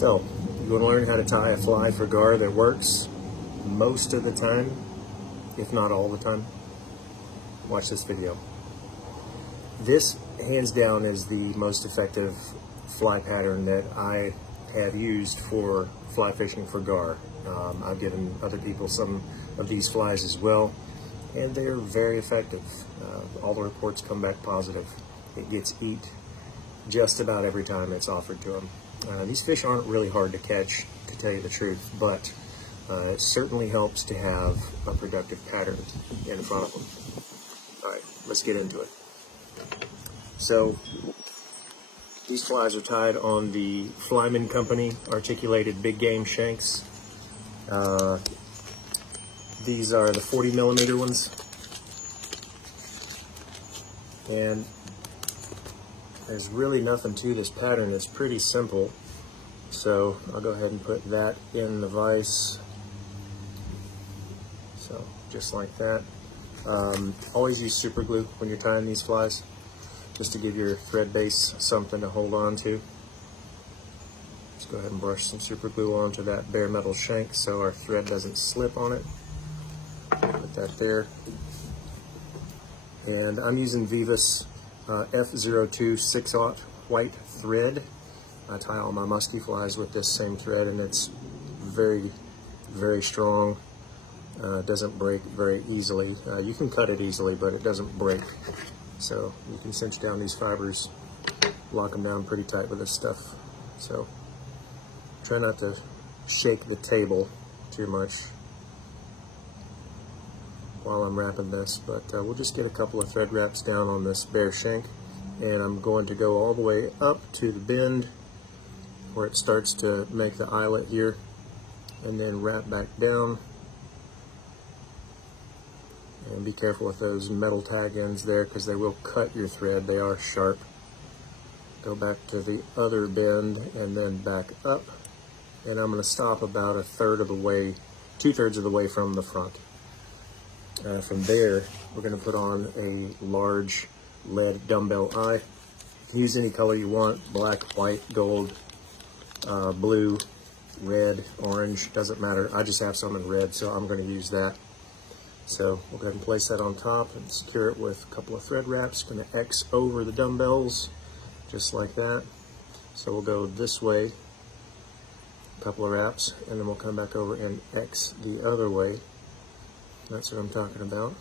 So, you want to learn how to tie a fly for gar that works most of the time, if not all the time? Watch this video. This, hands down, is the most effective fly pattern that I have used for fly fishing for gar. I've given other people some of these flies as well, and they're very effective. All the reports come back positive. It gets eat just about every time it's offered to them. These fish aren't really hard to catch, to tell you the truth, but it certainly helps to have a productive pattern in front of them. All right, let's get into it. So, these flies are tied on the Flymen Company articulated big game shanks. These are the 40mm ones. And there's really nothing to this pattern. It's pretty simple. So I'll go ahead and put that in the vise. So just like that. Always use super glue when you're tying these flies, just to give your thread base something to hold on to. Just go ahead and brush some super glue onto that bare metal shank so our thread doesn't slip on it. Put that there. And I'm using Vivas F0774 white thread. I tie all my musky flies with this same thread, and it's very, very strong. Doesn't break very easily. You can cut it easily, but it doesn't break. So you can cinch down these fibers, lock them down pretty tight with this stuff. So try not to shake the table too much while I'm wrapping this, but we'll just get a couple of thread wraps down on this bare shank, and I'm going to go all the way up to the bend where it starts to make the eyelet here, and then wrap back down. And be careful with those metal tag ends there, because they will cut your thread. They are sharp. Go back to the other bend and then back up, and I'm going to stop about 2/3 of the way from the front. From there, we're going to put on a large lead dumbbell eye. You can use any color you want: black, white, gold, blue, red, orange, doesn't matter. I just have some in red, so I'm going to use that. So we'll go ahead and place that on top and secure it with a couple of thread wraps. Going to X over the dumbbells, just like that. So we'll go this way, a couple of wraps, and then we'll come back over and X the other way. That's what I'm talking about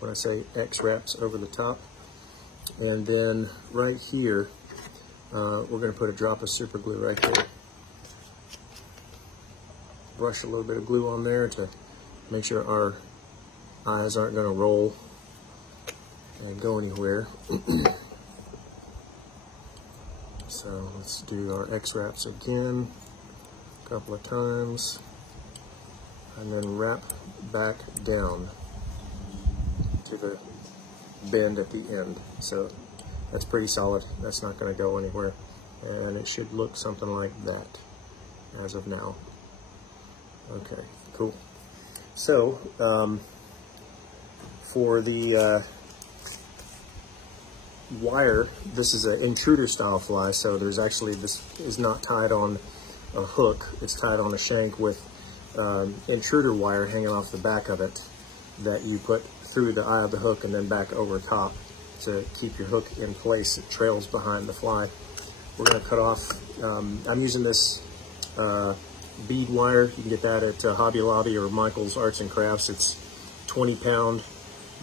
when I say X wraps over the top. And then right here, we're going to put a drop of super glue right there. Brush a little bit of glue on there to make sure our eyes aren't going to roll and go anywhere. So let's do our X wraps again a couple of times, and then wrap back down to the bend at the end. So that's pretty solid. That's not going to go anywhere, and it should look something like that as of now. Okay, cool. So for the wire, this is an intruder style fly, so there's actually, this is not tied on a hook, it's tied on a shank with intruder wire hanging off the back of it that you put through the eye of the hook and then back over top to keep your hook in place. It trails behind the fly. We're going to cut off, I'm using this bead wire. You can get that at Hobby Lobby or Michael's Arts and Crafts. It's 20-pound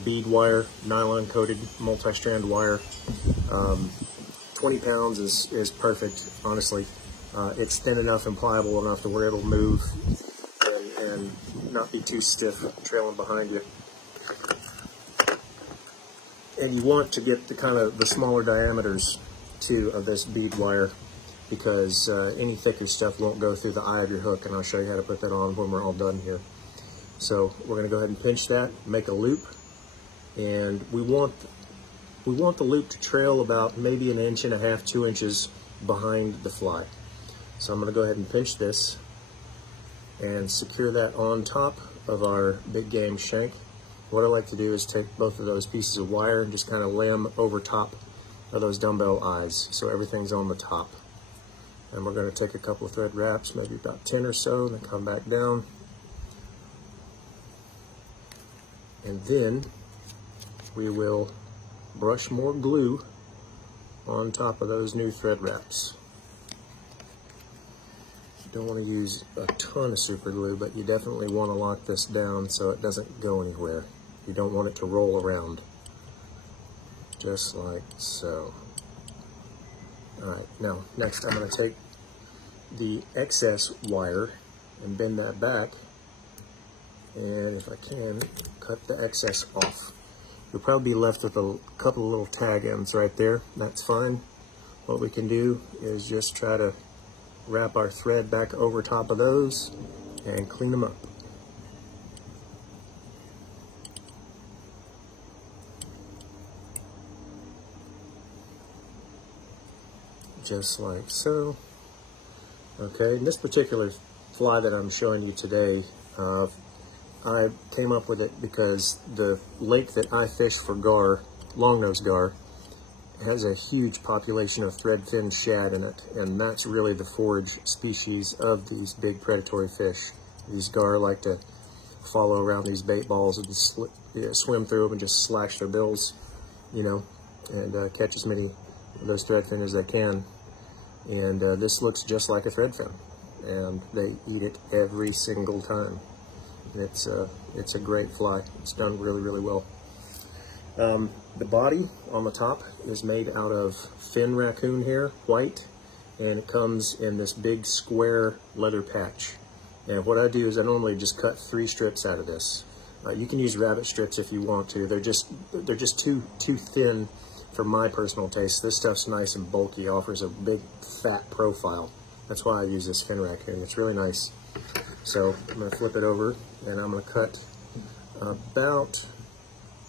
bead wire, nylon coated multi-strand wire. 20 pounds is perfect, honestly. It's thin enough and pliable enough to where it'll move and not be too stiff trailing behind you. And you want to get the smaller diameters too of this bead wire, because any thicker stuff won't go through the eye of your hook, and I'll show you how to put that on when we're all done here. So we're going to go ahead and pinch that, make a loop, and we want the loop to trail about maybe 1.5 inches, 2 inches behind the fly. So I'm going to go ahead and pinch this and secure that on top of our big game shank. What I like to do is take both of those pieces of wire and just kind of lay them over top of those dumbbell eyes, so everything's on the top. And we're going to take a couple of thread wraps, maybe about 10 or so, and then come back down. And then we will brush more glue on top of those new thread wraps. You don't want to use a ton of super glue, but you definitely want to lock this down so it doesn't go anywhere. You don't want it to roll around. Just like so. Alright, now next I'm going to take the excess wire and bend that back, and if I can, cut the excess off. You'll probably be left with a couple of little tag ends right there. That's fine. What we can do is just try to wrap our thread back over top of those and clean them up. Just like so. Okay, in this particular fly that I'm showing you today, I came up with it because the lake that I fish for gar, longnose gar, has a huge population of threadfin shad in it, and that's really the forage species of these big predatory fish. These gar like to follow around these bait balls and swim through them and just slash their bills, you know, and catch as many of those threadfin as they can. And this looks just like a threadfin, and they eat it every single time. It's a great fly. It's done really, really well. The body on the top is made out of fin raccoon hair, white, and it comes in this big square leather patch. And what I do is I normally just cut 3 strips out of this. You can use rabbit strips if you want to. They're just too thin for my personal taste. This stuff's nice and bulky, offers a big fat profile. That's why I use this fin raccoon. It's really nice. So I'm going to flip it over, and I'm going to cut about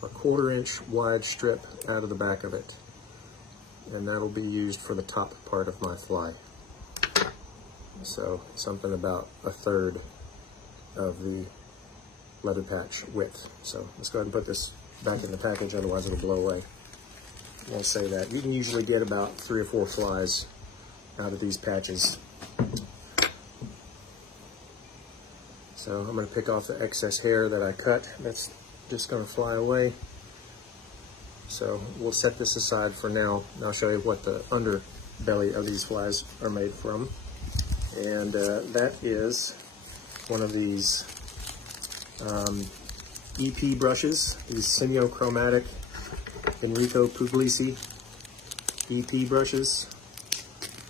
a 1/4 inch wide strip out of the back of it, and that'll be used for the top part of my fly. So something about 1/3 of the leather patch width. So let's go ahead and put this back in the package, otherwise it'll blow away. I'll say that. You can usually get about 3 or 4 flies out of these patches. So I'm going to pick off the excess hair that I cut. That's just going to fly away. So we'll set this aside for now, and I'll show you what the underbelly of these flies are made from. And that is one of these EP brushes, these semi-chromatic Enrico Puglisi EP brushes.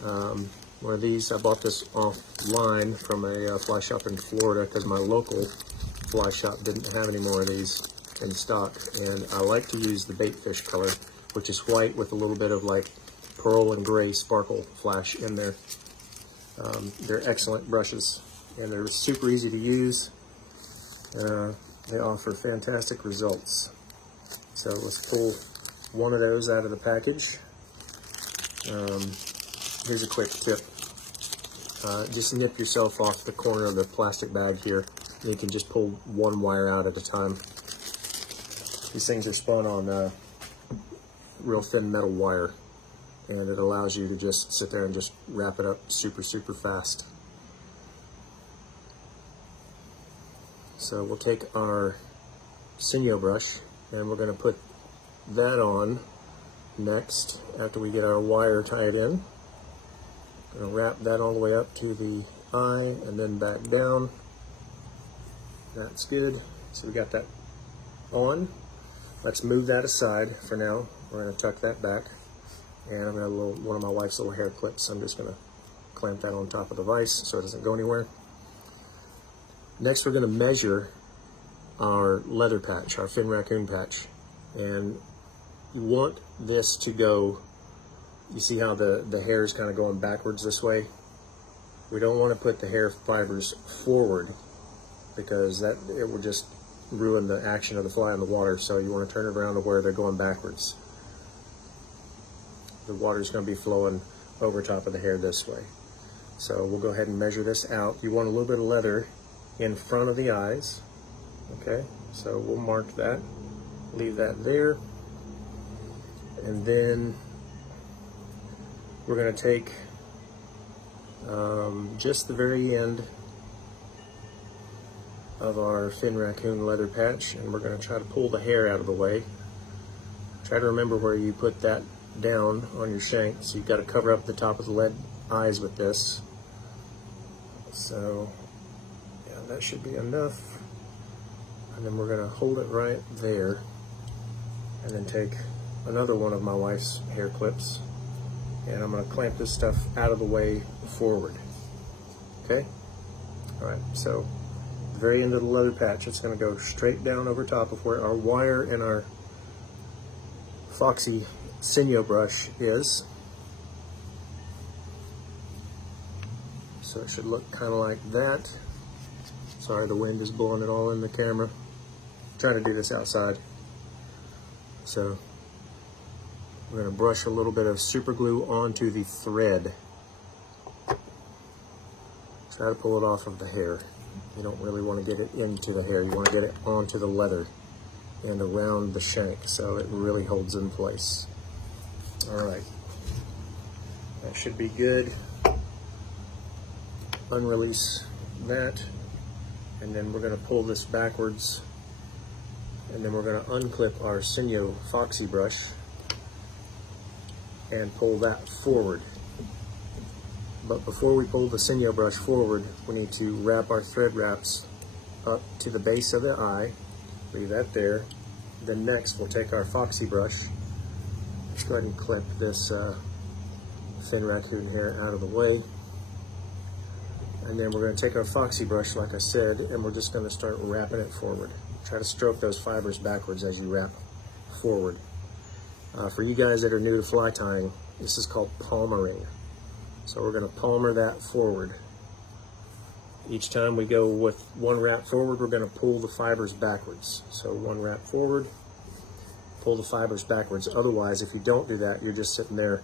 One of these, I bought this offline from a fly shop in Florida because my local fly shop didn't have any more of these in stock. And I like to use the baitfish color, which is white with a little bit of like pearl and gray sparkle flash in there. They're excellent brushes, and they're super easy to use. They offer fantastic results. So let's pull one of those out of the package. Here's a quick tip. Just nip yourself off the corner of the plastic bag here. You can just pull one wire out at a time. These things are spun on real thin metal wire, and it allows you to just sit there and just wrap it up super, super fast. So we'll take our Sanyo brush, and we're going to put that on next after we get our wire tied in. Going to wrap that all the way up to the eye and then back down. That's good. So we got that on. Let's move that aside for now. We're going to tuck that back. And I've got one of my wife's little hair clips. I'm just going to clamp that on top of the vise so it doesn't go anywhere. Next, we're going to measure our leather patch, our fin raccoon patch. And you want this to go, you see how the hair is kind of going backwards this way? We don't want to put the hair fibers forward because it will just ruin the action of the fly in the water. So you want to turn it around to where they're going backwards. The water is going to be flowing over top of the hair this way. So we'll go ahead and measure this out. You want a little bit of leather in front of the eyes. Okay, so we'll mark that, leave that there. And then we're going to take just the very end of our fin raccoon leather patch, and we're going to try to pull the hair out of the way. Try to remember where you put that down on your shank, so you've got to cover up the top of the lead eyes with this. So yeah, that should be enough. And then we're going to hold it right there, and then take another one of my wife's hair clips, and I'm going to clamp this stuff out of the way forward. Okay? All right, so the very end of the leather patch, it's going to go straight down over top of where our wire and our Foxy Sanyo brush is. So it should look kind of like that. Sorry, the wind is blowing it all in the camera. I'm trying to do this outside. So we're going to brush a little bit of super glue onto the thread. Try to pull it off of the hair. You don't really want to get it into the hair. You want to get it onto the leather and around the shank so it really holds in place. All right, that should be good. Unrelease that, and then we're going to pull this backwards, and then we're going to unclip our Sanyo Foxy brush and pull that forward. But before we pull the Sanyo brush forward, we need to wrap our thread wraps up to the base of the eye. Leave that there. Then next we'll take our Foxy brush. Let's go ahead and clip this fin raccoon hair out of the way. And then we're going to take our Foxy brush, like I said, and we're just going to start wrapping it forward. Try to stroke those fibers backwards as you wrap forward. For you guys that are new to fly tying, this is called palmering. So we're going to palmer that forward. Each time we go with one wrap forward, we're going to pull the fibers backwards. So one wrap forward, pull the fibers backwards. Otherwise, if you don't do that, you're just sitting there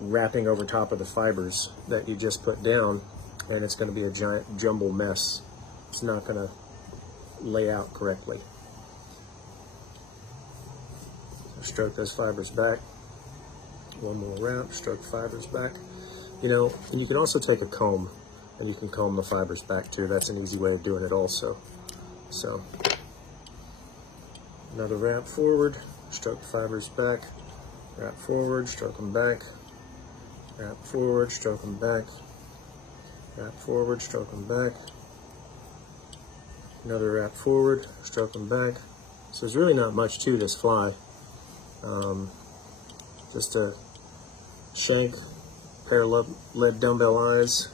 wrapping over top of the fibers that you just put down, and it's going to be a giant jumble mess. It's not going to lay out correctly. So stroke those fibers back. One more wrap, stroke fibers back. You know, and you can also take a comb and you can comb the fibers back too. That's an easy way of doing it also. So another wrap forward, stroke the fibers back, wrap forward, stroke them back, wrap forward, stroke them back, wrap forward, stroke them back, another wrap forward, stroke them back. So there's really not much to this fly. Just a shank, pair of lead dumbbell eyes,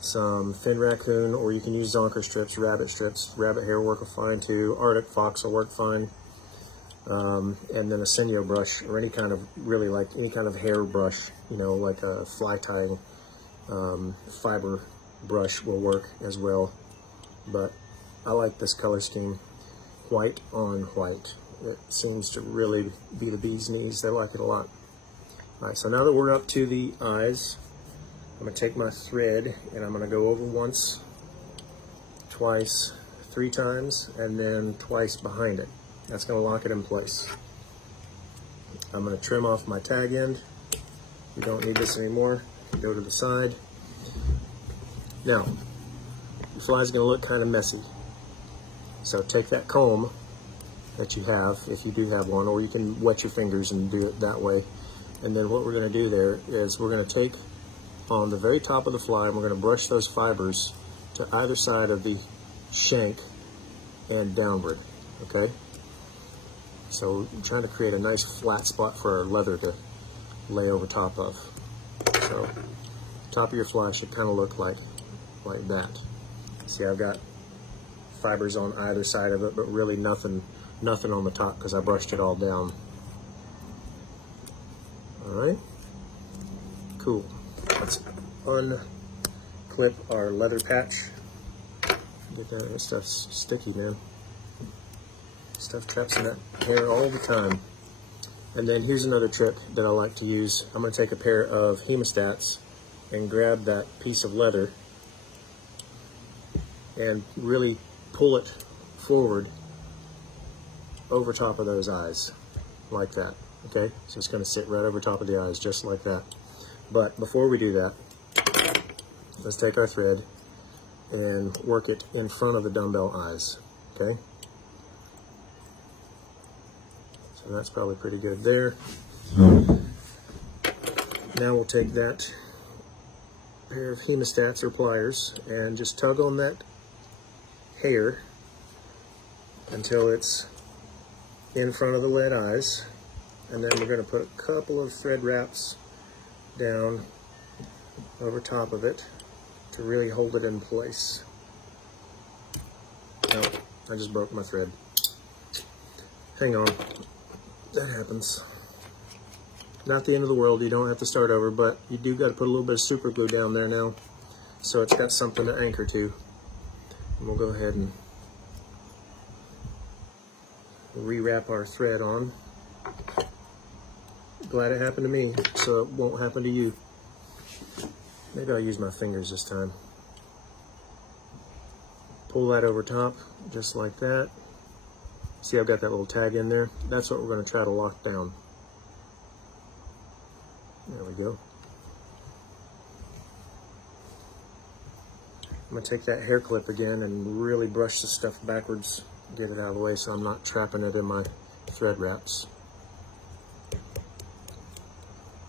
some fin raccoon, or you can use zonker strips, rabbit hair will work fine too, Arctic fox will work fine, and then a Sanyo brush, or any kind of, really like any kind of hair brush, you know, like a fly tying fiber brush will work as well. But I like this color scheme, white on white. It seems to really be the bee's knees. They like it a lot. All right, so now that we're up to the eyes, I'm going to take my thread and I'm going to go over once, twice, 3 times, and then twice behind it. That's going to lock it in place. I'm going to trim off my tag end. You don't need this anymore. Go to the side. Now, your fly's going to look kind of messy. So take that comb that you have, if you do have one, or you can wet your fingers and do it that way. And then what we're going to do there is we're going to take on the very top of the fly and we're going to brush those fibers to either side of the shank and downward, okay? So we're trying to create a nice flat spot for our leather to lay over top of. So top of your fly should kind of look like that. See, I've got fibers on either side of it, but really nothing on the top because I brushed it all down. All right, cool. Let's unclip our leather patch. Get that, this stuff's sticky, man. Stuff traps in that hair all the time. And then here's another trick that I like to use. I'm going to take a pair of hemostats and grab that piece of leather and really pull it forward over top of those eyes, like that. Okay, so it's going to sit right over top of the eyes, just like that. But before we do that, let's take our thread and work it in front of the dumbbell eyes, okay? So that's probably pretty good there. Now we'll take that pair of hemostats or pliers and just tug on that hair until it's in front of the lead eyes. And then we're going to put a couple of thread wraps down over top of it to really hold it in place. Oh, I just broke my thread. Hang on. That happens. Not the end of the world. You don't have to start over, but you do got to put a little bit of super glue down there now, so it's got something to anchor to. And we'll go ahead and rewrap our thread on. Glad it happened to me, so it won't happen to you. Maybe I'll use my fingers this time. Pull that over top, just like that. See, I've got that little tag in there. That's what we're going to try to lock down. There we go. I'm going to take that hair clip again and really brush the stuff backwards, get it out of the way so I'm not trapping it in my thread wraps.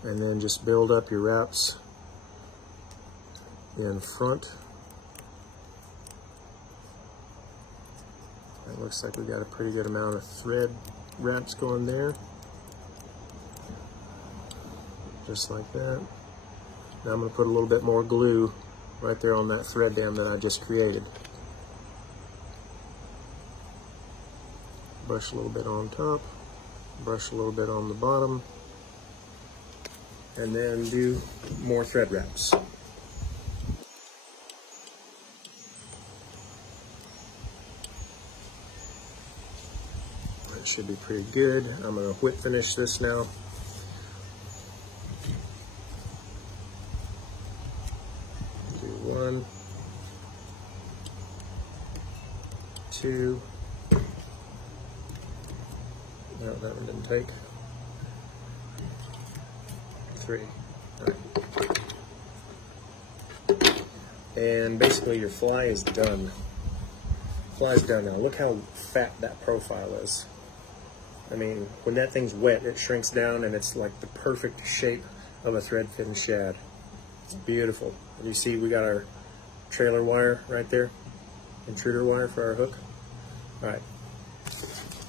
And then just build up your wraps in front. It looks like we got a pretty good amount of thread wraps going there. Just like that. Now I'm going to put a little bit more glue right there on that thread dam that I just created. Brush a little bit on top, brush a little bit on the bottom, and then do more thread wraps. That should be pretty good. I'm going to whip finish this now. Do 1, 2. No, that one didn't take. 3. All right. And basically your fly is done. Fly's done now. Look how fat that profile is. I mean, when that thing's wet, it shrinks down and it's like the perfect shape of a threadfin shad. It's beautiful. And you see we got our trailer wire right there, intruder wire for our hook. All right.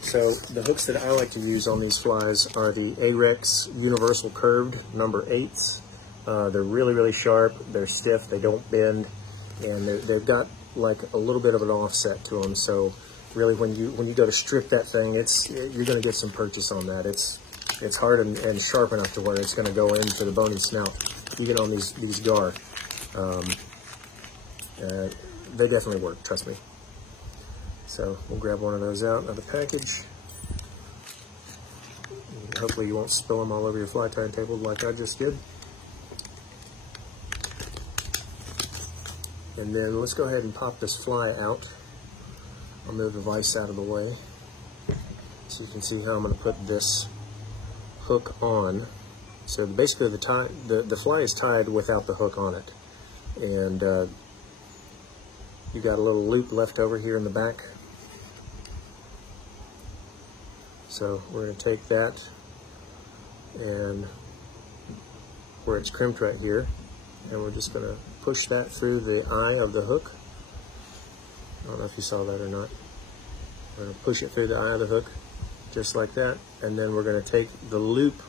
So the hooks that I like to use on these flies are the Ahrex Universal Curved number 8s. They're really, really sharp. They're stiff. They don't bend, and they've got like a little bit of an offset to them. So really, when you go to strip that thing, you're going to get some purchase on that. It's hard and sharp enough to where it's going to go into the bony snout. You get on these gar. They definitely work. Trust me. So we'll grab one of those out of the package. Hopefully you won't spill them all over your fly tying table like I just did. And then let's go ahead and pop this fly out. I'll move the vise out of the way so you can see how I'm going to put this hook on. So basically the fly is tied without the hook on it. And you got a little loop left over here in the back. So we're going to take that and where it's crimped right here, and we're just going to push that through the eye of the hook. I don't know if you saw that or not. We're going to push it through the eye of the hook just like that, and then we're going to take the loop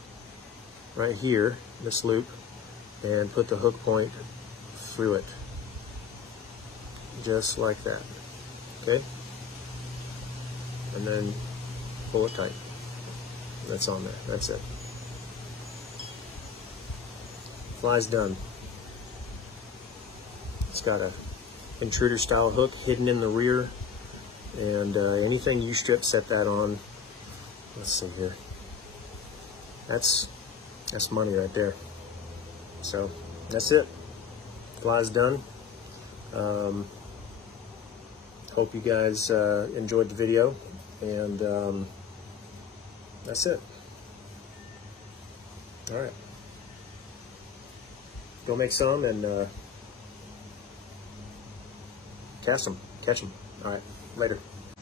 right here, this loop, and put the hook point through it just like that. Okay, and then pull it tight. That's on there. That's it. Fly's done. It's got a intruder style hook hidden in the rear, and anything you strip set that on. Let's see here. That's money right there. So that's it. Fly's done. Hope you guys enjoyed the video, and that's it. All right. Go make some and cast them, catch them. All right, later.